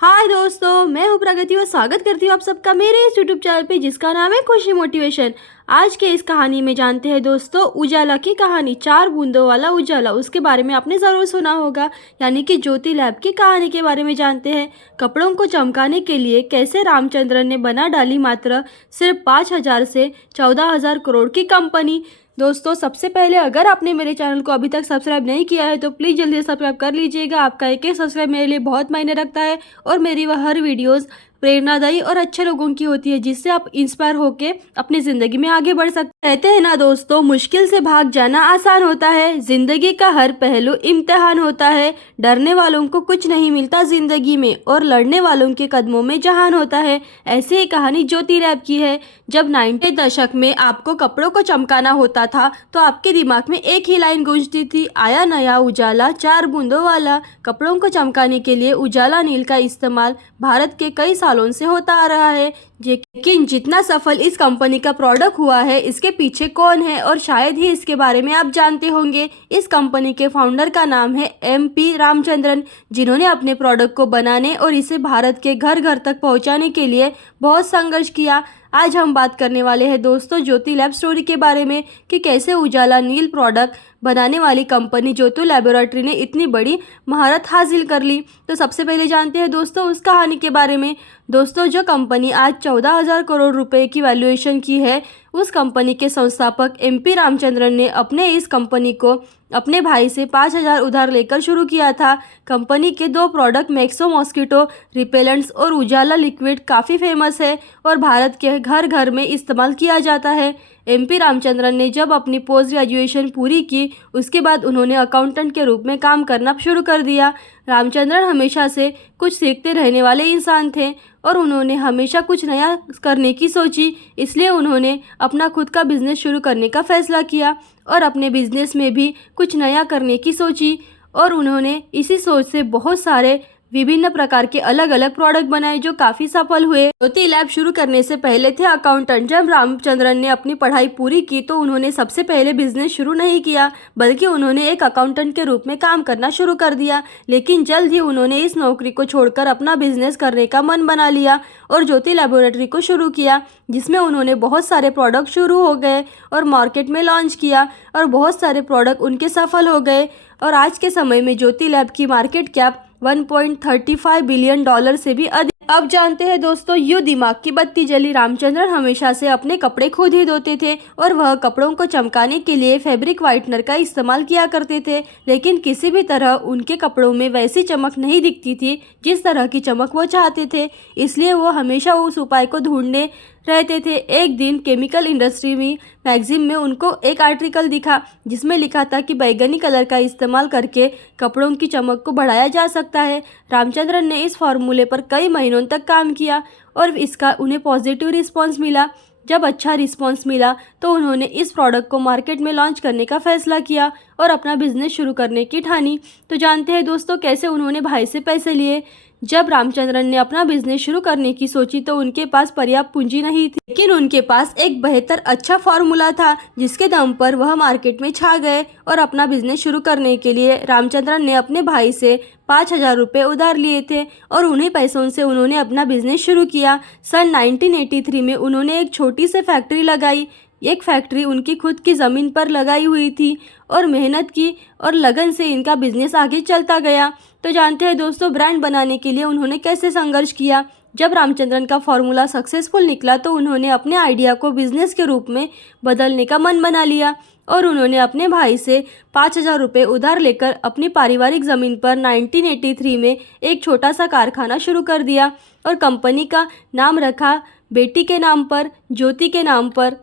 हाय दोस्तों, मैं हूँ प्रगति और स्वागत करती हूँ आप सबका मेरे इस यूट्यूब चैनल पे जिसका नाम है खुशी मोटिवेशन। आज के इस कहानी में जानते हैं दोस्तों उजाला की कहानी। 4 बूंदों वाला उजाला, उसके बारे में आपने ज़रूर सुना होगा, यानी कि ज्योति लैब की कहानी के बारे में जानते हैं। कपड़ों को चमकाने के लिए कैसे रामचंद्रन ने बना डाली मात्र सिर्फ 5,000 से 14,000 करोड़ की कंपनी। दोस्तों, सबसे पहले अगर आपने मेरे चैनल को अभी तक सब्सक्राइब नहीं किया है तो प्लीज़ जल्दी से सब्सक्राइब कर लीजिएगा। आपका एक एक सब्सक्राइब मेरे लिए बहुत मायने रखता है और मेरी वह हर वीडियोस प्रेरणादायी और अच्छे लोगों की होती है, जिससे आप इंस्पायर होके अपनी ज़िंदगी में आगे बढ़ सकते हैं। कहते हैं ना दोस्तों, मुश्किल से भाग जाना आसान होता है, ज़िंदगी का हर पहलू इम्तिहान होता है। डरने वालों को कुछ नहीं मिलता ज़िंदगी में और लड़ने वालों के कदमों में जहान होता है। ऐसी ही कहानी ज्योति लैब की है। जब 90 दशक में आपको कपड़ों को चमकाना होता था तो आपके दिमाग में एक ही लाइन गूंजती थी, आया नया उजाला 4 बूंदों वाला। कपड़ों को चमकाने के लिए उजाला नील का इस्तेमाल भारत के कई सालों से होता आ रहा है, लेकिन जितना सफल इस कंपनी का प्रोडक्ट हुआ है, इसके पीछे कौन है और शायद ही इसके बारे में आप जानते होंगे। इस कंपनी के फाउंडर का नाम है MP रामचंद्रन, जिन्होंने अपने प्रोडक्ट को बनाने और इसे भारत के घर घर तक पहुंचाने के लिए बहुत संघर्ष किया। आज हम बात करने वाले हैं दोस्तों ज्योति लैब स्टोरी के बारे में कि कैसे उजाला नील प्रोडक्ट बनाने वाली कंपनी ज्योति लैबोरेटरी ने इतनी बड़ी महारत हासिल कर ली। तो सबसे पहले जानते हैं दोस्तों उस कहानी के बारे में। दोस्तों, जो कंपनी आज 14,000 करोड़ रुपए की वैल्यूएशन की है, उस कंपनी के संस्थापक MP रामचंद्रन ने अपने इस कंपनी को अपने भाई से 5,000 उधार लेकर शुरू किया था। कंपनी के 2 प्रोडक्ट मैक्सो मॉस्किटो रिपेलेंट्स और उजाला लिक्विड काफ़ी फेमस है और भारत के घर घर में इस्तेमाल किया जाता है। MP रामचंद्रन ने जब अपनी पोस्ट ग्रेजुएशन पूरी की, उसके बाद उन्होंने अकाउंटेंट के रूप में काम करना शुरू कर दिया। रामचंद्रन हमेशा से कुछ सीखते रहने वाले इंसान थे और उन्होंने हमेशा कुछ नया करने की सोची, इसलिए उन्होंने अपना खुद का बिजनेस शुरू करने का फैसला किया और अपने बिजनेस में भी कुछ नया करने की सोची और उन्होंने इसी सोच से बहुत सारे विभिन्न प्रकार के अलग अलग प्रोडक्ट बनाए जो काफ़ी सफल हुए। ज्योति लैब शुरू करने से पहले थे अकाउंटेंट। जब रामचंद्रन ने अपनी पढ़ाई पूरी की तो उन्होंने सबसे पहले बिजनेस शुरू नहीं किया, बल्कि उन्होंने एक अकाउंटेंट के रूप में काम करना शुरू कर दिया। लेकिन जल्द ही उन्होंने इस नौकरी को छोड़कर अपना बिजनेस करने का मन बना लिया और ज्योति लैबोरेटरी को शुरू किया, जिसमें उन्होंने बहुत सारे प्रोडक्ट शुरू हो गए और मार्केट में लॉन्च किया और बहुत सारे प्रोडक्ट उनके सफल हो गए और आज के समय में ज्योति लैब की मार्केट कैप $1.35 बिलियन से भी अधिक। अब जानते हैं दोस्तों, यूं दिमाग की बत्ती जली। रामचंद्रन हमेशा से अपने कपड़े खुद ही धोते थे और वह कपड़ों को चमकाने के लिए फैब्रिक व्हाइटनर का इस्तेमाल किया करते थे, लेकिन किसी भी तरह उनके कपड़ों में वैसी चमक नहीं दिखती थी जिस तरह की चमक वो चाहते थे, इसलिए वो हमेशा उस उपाय को ढूंढने रहते थे। एक दिन केमिकल इंडस्ट्री में मैगजीन में उनको एक आर्टिकल दिखा जिसमें लिखा था कि बैंगनी कलर का इस्तेमाल करके कपड़ों की चमक को बढ़ाया जा सकता है। रामचंद्रन ने इस फॉर्मूले पर कई महीनों तक काम किया और इसका उन्हें पॉजिटिव रिस्पांस मिला। जब अच्छा रिस्पांस मिला तो उन्होंने इस प्रोडक्ट को मार्केट में लॉन्च करने का फैसला किया और अपना बिजनेस शुरू करने की ठानी। तो जानते हैं दोस्तों कैसे उन्होंने भाई से पैसे लिए। जब रामचंद्रन ने अपना बिजनेस शुरू करने की सोची तो उनके पास पर्याप्त पूंजी नहीं थी, लेकिन उनके पास एक बेहतर अच्छा फॉर्मूला था जिसके दम पर वह मार्केट में छा गए और अपना बिजनेस शुरू करने के लिए रामचंद्रन ने अपने भाई से 5,000 रुपये उधार लिए थे और उन्हीं पैसों से उन्होंने अपना बिजनेस शुरू किया। सन 1983 में उन्होंने एक छोटी सी फैक्ट्री लगाई। एक फैक्ट्री उनकी खुद की ज़मीन पर लगाई हुई थी और मेहनत की और लगन से इनका बिजनेस आगे चलता गया। तो जानते हैं दोस्तों ब्रांड बनाने के लिए उन्होंने कैसे संघर्ष किया। जब रामचंद्रन का फॉर्मूला सक्सेसफुल निकला तो उन्होंने अपने आइडिया को बिजनेस के रूप में बदलने का मन बना लिया और उन्होंने अपने भाई से 5,000 रुपये उधार लेकर अपनी पारिवारिक ज़मीन पर 1983 में एक छोटा सा कारखाना शुरू कर दिया और कंपनी का नाम रखा बेटी के नाम पर, ज्योति के नाम पर।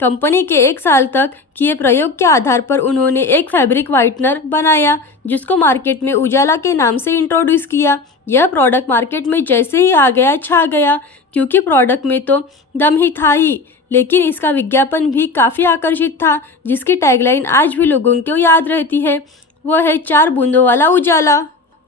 कंपनी के 1 साल तक किए प्रयोग के आधार पर उन्होंने एक फैब्रिक व्हाइटनर बनाया जिसको मार्केट में उजाला के नाम से इंट्रोड्यूस किया। यह प्रोडक्ट मार्केट में जैसे ही आ गया छा गया, क्योंकि प्रोडक्ट में तो दम ही था ही, लेकिन इसका विज्ञापन भी काफ़ी आकर्षित था, जिसकी टैगलाइन आज भी लोगों को याद रहती है, वो है 4 बूंदों वाला उजाला।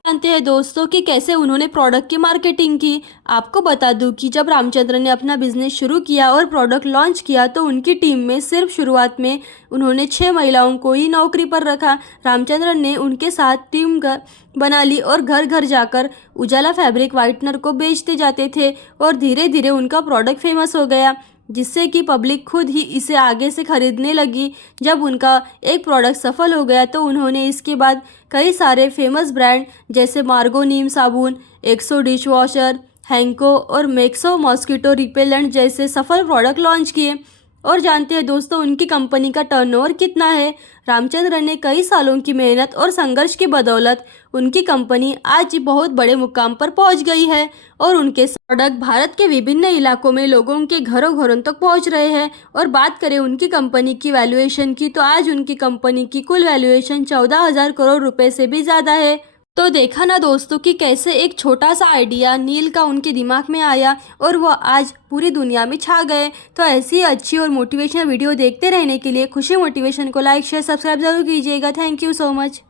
जानते हैं दोस्तों कि कैसे उन्होंने प्रोडक्ट की मार्केटिंग की। आपको बता दूं कि जब रामचंद्रन ने अपना बिजनेस शुरू किया और प्रोडक्ट लॉन्च किया तो उनकी टीम में सिर्फ शुरुआत में उन्होंने 6 महिलाओं को ही नौकरी पर रखा। रामचंद्रन ने उनके साथ टीम बना ली और घर घर जाकर उजाला फैब्रिक वाइटनर को बेचते जाते थे और धीरे धीरे उनका प्रोडक्ट फेमस हो गया, जिससे कि पब्लिक खुद ही इसे आगे से खरीदने लगी। जब उनका एक प्रोडक्ट सफल हो गया तो उन्होंने इसके बाद कई सारे फेमस ब्रांड जैसे मार्गो नीम साबुन, एक्सो डिश वॉशर, हैंको और मैक्सो मॉस्किटो रिपेलेंट जैसे सफल प्रोडक्ट लॉन्च किए। और जानते हैं दोस्तों उनकी कंपनी का टर्नओवर कितना है। रामचंद्रन ने कई सालों की मेहनत और संघर्ष की बदौलत उनकी कंपनी आज बहुत बड़े मुकाम पर पहुंच गई है और उनके प्रोडक्ट भारत के विभिन्न इलाकों में लोगों के घरों घरों तक पहुंच रहे हैं। और बात करें उनकी कंपनी की वैल्यूएशन की तो आज उनकी कंपनी की कुल वैल्यूएशन 14,000 करोड़ रुपए से भी ज़्यादा है। तो देखा ना दोस्तों कि कैसे एक छोटा सा आइडिया नील का उनके दिमाग में आया और वो आज पूरी दुनिया में छा गए। तो ऐसी अच्छी और मोटिवेशनल वीडियो देखते रहने के लिए खुशी मोटिवेशन को लाइक शेयर सब्सक्राइब जरूर कीजिएगा। Thank you so much.